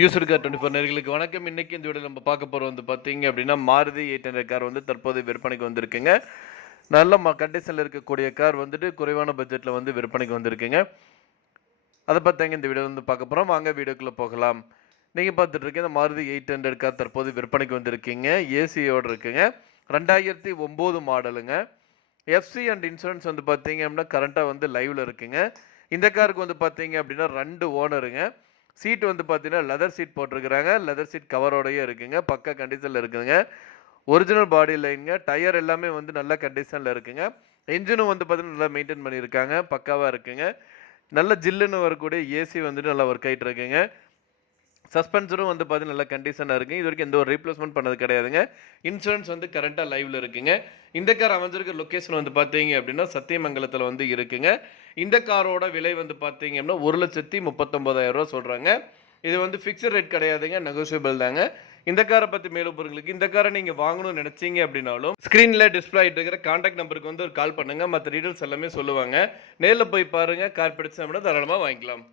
User car 24 நேயர்களுக்கு வணக்கம். இன்னைக்கு இந்த வீடியோல நம்ம பார்க்க போறோம் வந்து பார்த்தீங்க அப்படின்னா, மாருதி 800 கார் வந்து தற்போது விற்பனைக்கு வந்திருக்குங்க. நல்ல கண்டிஷன்ல இருக்கக்கூடிய கார் வந்துட்டு குறைவான பட்ஜெட்ல வந்து விற்பனைக்கு வந்திருக்குங்க. அத பத்தாங்க இந்த வீடியோல வந்து பார்க்க போறோம். வாங்க வீடியோக்குள்ள போகலாம். நீங்க பார்த்துட்டு இருக்க இந்த மாருதி 800 கார் தற்போது விற்பனைக்கு வந்திருக்கீங்க. ஏசியோட இருக்குங்க. 2009 மாடலுங்க. எஃப்சி அண்ட் இன்சூரன்ஸ் வந்து பார்த்தீங்க அப்படின்னா, கரண்ட்டா வந்து லைவ்ல இருக்குங்க. இந்த காருக்கு வந்து பார்த்தீங்க அப்படின்னா 2 ஓனருங்க. சீட் வந்து பார்த்தீங்கன்னா, லெதர் சீட் போட்டிருக்கிறாங்க. லெதர் சீட் கவரோடயே இருக்குங்க. பக்கா கண்டிஷன்ல இருக்குதுங்க. ஒரிஜினல் பாடி லைன்ங்க. டயர் எல்லாமே வந்து நல்ல கண்டிஷன்ல இருக்குங்க. என்ஜினும் வந்து பார்த்தீங்கன்னா, நல்லா மெயின்டெயின் பண்ணியிருக்காங்க. பக்காவா இருக்குங்க. நல்ல ஜில்லுன்னு வரக்கூடிய ஏசி வந்துட்டு நல்லா ஒர்க் ஆயிட்டு இருக்குங்க. சஸ்பென்சரும் வந்து பார்த்தீங்கன்னா, நல்ல கண்டிஷனா இருக்குங்க. இதுவரைக்கும் எந்த ஒரு ரீப்ளேஸ்மென்ட் பண்ணது கிடையாதுங்க. இன்சூரன்ஸ் வந்து கரண்ட்டா லைவ்ல இருக்குங்க. இந்த கார் அமைஞ்சிருக்க லொகேஷன் வந்து பார்த்தீங்க அப்படின்னா, சத்தியமங்கலத்தில வந்து இருக்குங்க. இந்த காரோட விலை வந்து பார்த்தீங்க அப்படின்னா, ரூ. 1,39,000 சொல்றாங்க. இது வந்து ஃபிக்ஸ்ட் ரேட் கிடையாதுங்க. நெகோஷியபிள் தாங்க. இந்த கார பத்தி மேலும் விவரங்களுக்கு இந்த கார நீங்க வாங்கணும்னு நினைச்சீங்க அப்படின்னாலும், ஸ்கிரீன்ல டிஸ்ப்ளே ஆயிட்டு இருக்கிற கான்டாக்ட் நம்பருக்கு வந்து ஒரு கால் பண்ணுங்க. மத்த டீடைல்ஸ் எல்லாமே சொல்லுவாங்க. நேர்ல போய் பாருங்க. கார் பிடிச்சா அப்படின்னா தாராளமா வாங்கிக்கலாம்.